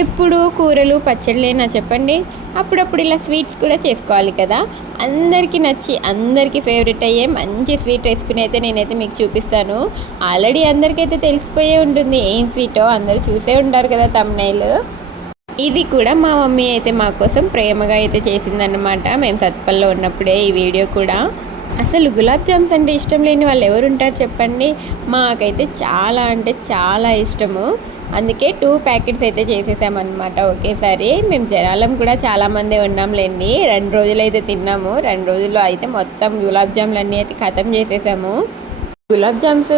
ఎప్పుడు కూరలు పచ్చళ్ళేనా చెప్పండి. అప్పుడప్పుడు ఇలా స్వీట్స్ కూడా చేసుకోవాలి కదా. అందరికీ నచ్చి అందరికీ ఫేవరెట్ అయ్యే మంచి స్వీట్ రెసిపీని అయితే నేనైతే మీకు చూపిస్తాను. ఆల్రెడీ అందరికైతే తెలిసిపోయే ఉంటుంది ఏం స్వీటో, అందరూ చూసే ఉంటారు కదా థంబ్‌నెయిల్. ఇది కూడా మా మమ్మీ అయితే మా కోసం ప్రేమగా అయితే చేసిందనమాట. మేము సత్పల్లో ఉన్నప్పుడే ఈ వీడియో కూడా. అసలు గులాబ్ జామ్స్ అంటే ఇష్టం లేని వాళ్ళు ఎవరుంటారు చెప్పండి. మాకైతే చాలా అంటే చాలా ఇష్టము. అందుకే 2 ప్యాకెట్స్ అయితే చేసేసామన్నమాట ఒకేసారి. మేము జనాలం కూడా చాలామందే ఉన్నాంలేండి. 2 రోజులైతే తిన్నాము. 2 రోజుల్లో అయితే మొత్తం గులాబ్ జాములన్నీ అయితే ఖతం చేసేసాము. గులాబ్ జామ్స్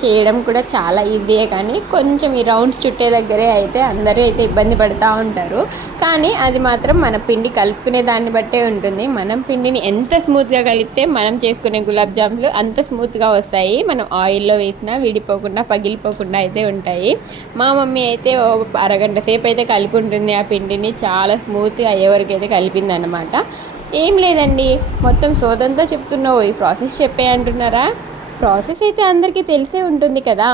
చేయడం కూడా చాలా ఈజీయే, కానీ కొంచెం ఈ రౌండ్స్ చుట్టే దగ్గరే అయితే అందరూ అయితే ఇబ్బంది పడుతూ ఉంటారు. కానీ అది మాత్రం మన పిండి కలుపుకునే దాన్ని బట్టే ఉంటుంది. మనం పిండిని ఎంత స్మూత్గా కలిపితే మనం చేసుకునే గులాబ్ జామ్లు అంత స్మూత్గా వస్తాయి. మనం ఆయిల్లో వేసినా విడిపోకుండా పగిలిపోకుండా అయితే ఉంటాయి. మా మమ్మీ అయితే అరగంట సేపు అయితే కలిపి ఉంటుంది ఆ పిండిని. చాలా స్మూత్గా అయ్యే వరకు అయితే కలిపింది అనమాట. ఏం లేదండి, మొత్తం సోదంతా చెప్తున్నావు, ఈ ప్రాసెస్ చెప్పే అంటున్నారా? ప్రాసెస్ అయితే అందరికీ తెలిసే ఉంటుంది కదా.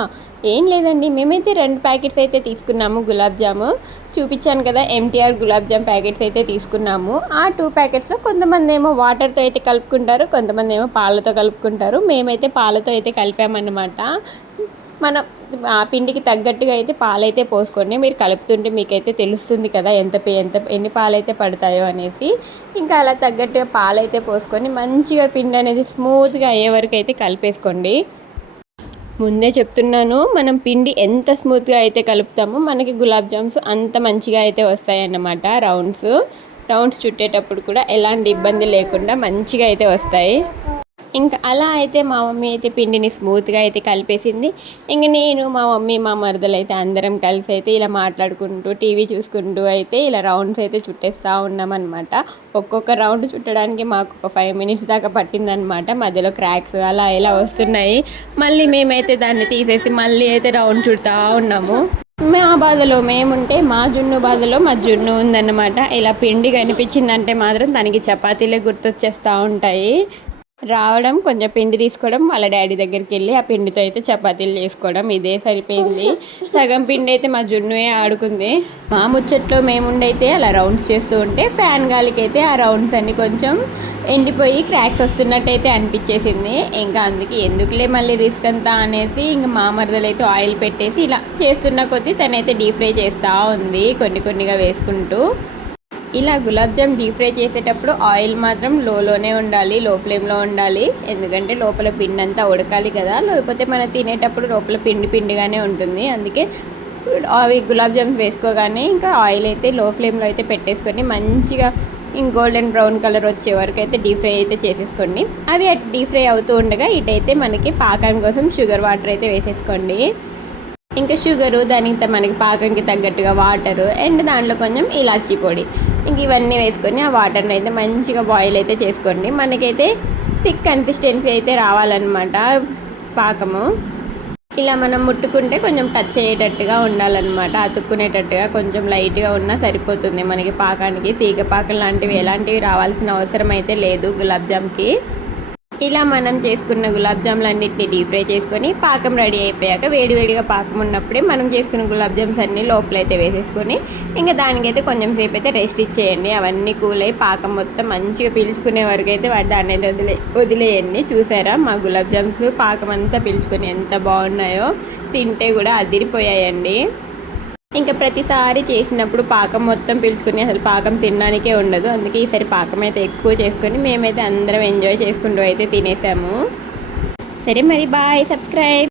ఏం లేదండి, మేమైతే 2 ప్యాకెట్స్ అయితే తీసుకున్నాము గులాబ్ జాము. చూపించాను కదా, ఎంటీఆర్ గులాబ్ జామ్ ప్యాకెట్స్ అయితే తీసుకున్నాము. ఆ 2 ప్యాకెట్స్లో కొంతమంది ఏమో వాటర్తో అయితే కలుపుకుంటారు, కొంతమంది ఏమో పాలతో కలుపుకుంటారు. మేమైతే పాలతో అయితే కలిపామన్నమాట. మనం ఆ పిండికి తగ్గట్టుగా అయితే పాలైతే పోసుకోండి. మీరు కలుపుతుంటే మీకైతే తెలుస్తుంది కదా ఎన్ని పాలైతే పడతాయో అనేసి. ఇంకా అలా తగ్గట్టుగా పాలైతే పోసుకొని మంచిగా పిండి అనేది స్మూత్గా అయ్యే వరకు అయితే కలిపేసుకోండి. ముందే చెప్తున్నాను, మనం పిండి ఎంత స్మూత్గా అయితే కలుపుతామో మనకి గులాబ్ జామ్స్ అంత మంచిగా అయితే వస్తాయి అన్నమాట. రౌండ్స్ చుట్టేటప్పుడు కూడా ఎలాంటి ఇబ్బంది లేకుండా మంచిగా అయితే వస్తాయి. ఇంకా అలా అయితే మా మమ్మీ అయితే పిండిని స్మూత్గా అయితే కలిపేసింది. ఇంక నేను, మా మమ్మీ, మా మరదలు అయితే అందరం కలిసి అయితే ఇలా మాట్లాడుకుంటూ టీవీ చూసుకుంటూ అయితే ఇలా రౌండ్స్ అయితే చుట్టేస్తూ ఉన్నామన్నమాట. ఒక్కొక్క రౌండ్ చుట్టడానికి మాకు ఒక 5 మినిట్స్ దాకా పట్టిందనమాట. మధ్యలో క్రాక్స్ అలా ఇలా వస్తున్నాయి. మళ్ళీ మేమైతే దాన్ని తీసేసి మళ్ళీ అయితే రౌండ్ చుడతా ఉన్నాము. మా బాధలో మేముంటే మా జున్ను బాధలో మా జున్ను ఉందన్నమాట. ఇలా పిండి కనిపించిందంటే మాత్రం తనకి చపాతీలే గుర్తొచ్చేస్తూ ఉంటాయి. రావడం, కొంచెం పిండి తీసుకోవడం, వాళ్ళ డాడీ దగ్గరికి వెళ్ళి ఆ పిండితో అయితే చపాతీలు చేసుకోవడం, ఇదే సరిపోయింది. సగం పిండి అయితే మా జున్నుయే ఆడుకుంది. మా ముచ్చట్లో మేముండైతే అలా రౌండ్స్ చేస్తూ ఉంటే ఫ్యాన్ గాలికి అయితే ఆ రౌండ్స్ అన్ని కొంచెం ఎండిపోయి క్రాక్స్ వస్తున్నట్టయితే అనిపించేసింది. ఇంకా అందుకే ఎందుకులే మళ్ళీ రిస్క్ అంతా అనేసి ఇంకా మా మరదలైతే ఆయిల్ పెట్టేసి ఇలా చేస్తున్న కొద్దీ తనైతే డీప్ ఫ్రై చేస్తూ ఉంది, కొన్నిగా వేసుకుంటూ. ఇలా గులాబ్ జామ్ డీప్ ఫ్రై చేసేటప్పుడు ఆయిల్ మాత్రం లోనే ఉండాలి, లో ఫ్లేమ్లో ఉండాలి. ఎందుకంటే లోపల పిండి అంతా ఉడకాలి కదా, లేకపోతే మనం తినేటప్పుడు లోపల పిండిగానే ఉంటుంది. అందుకే అవి గులాబ్ జామ్స్ వేసుకోగానే ఇంకా ఆయిల్ అయితే లో ఫ్లేమ్లో అయితే పెట్టేసుకొని మంచిగా గోల్డెన్ బ్రౌన్ కలర్ వచ్చే వరకు అయితే డీప్ ఫ్రై అయితే చేసేసుకోండి. అవి డీప్ ఫ్రై అవుతూ ఉండగా ఇటైతే మనకి పాకం కోసం షుగర్ వాటర్ అయితే వేసేసుకోండి. ఇంకా షుగరు, దానికి మనకి పాకంకి తగ్గట్టుగా వాటరు అండ్ దాంట్లో కొంచెం ఇలాచీ పొడి, ఇంక ఇవన్నీ వేసుకొని ఆ వాటర్ని అయితే మంచిగా బాయిల్ అయితే చేసుకోండి. మనకైతే థిక్ కన్సిస్టెన్సీ అయితే రావాలన్నమాట పాకము. ఇలా మనం ముట్టుకుంటే కొంచెం టచ్ అయ్యేటట్టుగా ఉండాలన్నమాట, అతుక్కునేటట్టుగా కొంచెం లైట్గా ఉన్నా సరిపోతుంది మనకి పాకానికి. తీగ పాకం లాంటివి ఎలాంటివి రావాల్సిన అవసరం అయితే లేదు గులాబ్ జామ్కి. ఇలా మనం చేసుకున్న గులాబ్ జాములన్నింటినీ డీప్ ఫ్రై చేసుకొని పాకం రెడీ అయిపోయాక వేడివేడిగా పాకం ఉన్నప్పుడే మనం చేసుకున్న గులాబ్ జామ్స్ అన్నీ లోపలైతే వేసేసుకొని ఇంకా దానికైతే కొంచెం సేపు అయితే రెస్ట్ ఇచ్చేయండి. అవన్నీ కూల్ అయ్యి పాకం మొత్తం మంచిగా పీల్చుకునే వరకు అయితే దాన్ని అయితే వదిలేయండి. చూసారా మా గులాబ్ జామ్స్ పాకం అంతా పీల్చుకొని ఎంత బాగున్నాయో, తింటే కూడా అదిరిపోయాయండి. ఇంకా ప్రతిసారి చేసినప్పుడు పాకం మొత్తం పీల్చుకుని అసలు పాకం తినడానికే ఉండదు. అందుకే ఈసారి పాకం అయితే ఎక్కువ చేసుకొని మేమైతే అందరం ఎంజాయ్ చేసుకుంటూ అయితే తినేసాము. సరే మరి బాయ్, సబ్స్క్రైబ్.